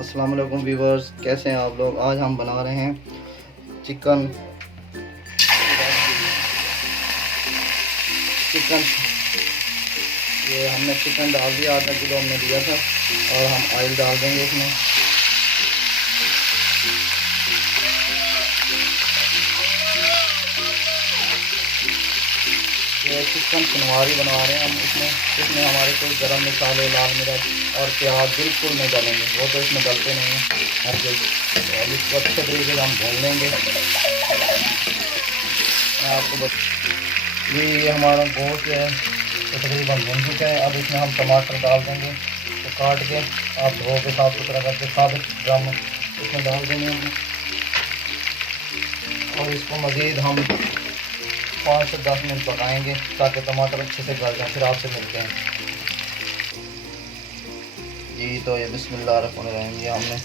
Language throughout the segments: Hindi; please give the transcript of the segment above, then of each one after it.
अस्सलाम वालेकुम व्यूवर्स, कैसे हैं आप लोग। आज हम बना रहे हैं चिकन चिकन ये हमने चिकन डाल दिया, आधा किलो हमने दिया था। और हम ऑयल डाल देंगे इसमें। ये चिकन शनवारी बना रहे हैं हम। इसमें हमारे कोई गरम मसाले, लाल मिर्च और प्याज बिल्कुल नहीं डालेंगे, वो तो इसमें डलते नहीं हैं हर चीज़। तो अब इसको अच्छे तरीके से हम भून लेंगे। मैं आपको ये हमारा गोश्त जो है तो तकरीबन भून चुका है। अब इसमें हम टमाटर डाल देंगे, तो काट के आप धो के साफ़ सुथरा करके 7 ग्राम इसमें डाल देंगे और इसको मज़ीद हम 5 से 10 मिनट पकाएंगे ताकि टमाटर अच्छे से गल जाए। फिर आपसे मिलते हैं जी। तो ये बिस्मिल्लाहिर्रहमानिर्रहीम, ये हमने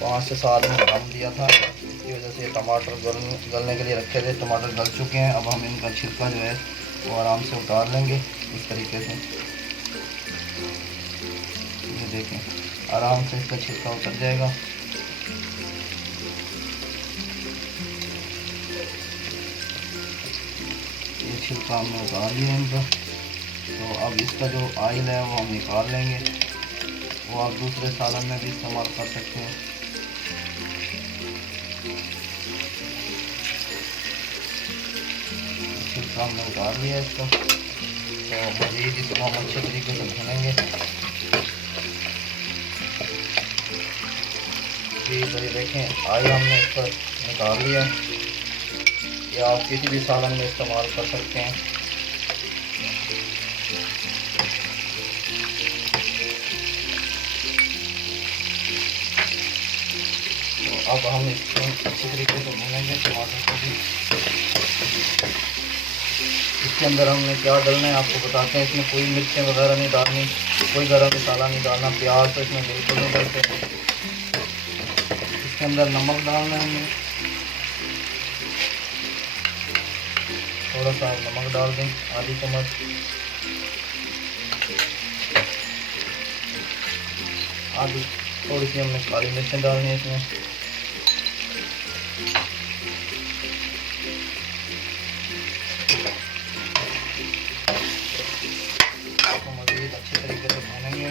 5 से 7 मिनट दम दिया था, इसकी वजह से टमाटर गलने के लिए रखे थे। टमाटर गल चुके हैं। अब हम इनका छिलका जो है वो आराम से उतार लेंगे इस तरीके से। ये देखें, आराम से इसका छिलका उतर जाएगा। ये छिलका हमने उतार लिया इनका। तो अब इसका जो ऑयल है वो हम निकाल लेंगे, वो आप दूसरे सालन में भी इस्तेमाल कर सकते हैं। छिलका हमने उतार लिया इसका। तो मज़ीद इसको हम अच्छे तरीके से भूनेंगे जी। तो ये देखें, ऑयल हमने इसका निकाल लिया। ये आप किसी भी सालन में इस्तेमाल कर सकते हैं। तो अब हम इसको अच्छी तरीके से भूनेंगे टमाटर को भी। इसके अंदर हमने क्या डालना है आपको बताते हैं। इसमें कोई मिर्चें वगैरह नहीं डालनी, कोई गरम मसाला नहीं डालना, प्याज तो इसमें बिल्कुल नहीं डालते। इसके अंदर नमक डालना है हमने, थोड़ा सा नमक डाल दें, आधी चम्मच। आधी थोड़ी सी हमने काली मिर्चें डालनी है इसमें। मज़ीद अच्छे तरीके से भूनेंगे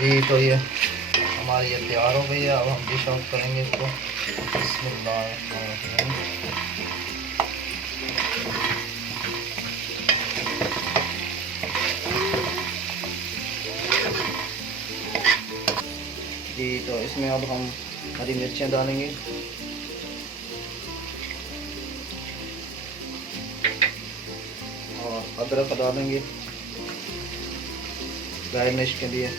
जी। तो ये हमारी ये तैयार हो गई है। अब हम डिश आउट करेंगे इसको। बिस्मिल्लाहिर्रहमानिर्रहीम। जी, तो इसमें अब हम हरी मिर्चें डालेंगे और अदरक डालेंगे गार्निश के लिए।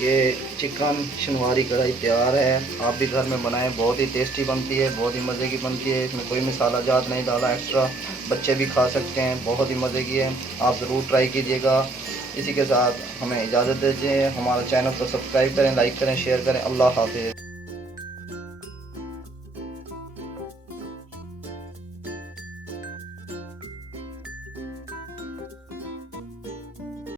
ये चिकन शनवारी कढ़ाई तैयार है। आप भी घर में बनाएं, बहुत ही टेस्टी बनती है, बहुत ही मज़े की बनती है। इसमें कोई मसाला जात नहीं डाला एक्स्ट्रा, बच्चे भी खा सकते हैं, बहुत ही मज़े की है। आप ज़रूर ट्राई कीजिएगा। इसी के साथ हमें इजाज़त दीजिए। हमारा चैनल को सब्सक्राइब करें, लाइक करें, शेयर करें। अल्लाह हाफ़िज़।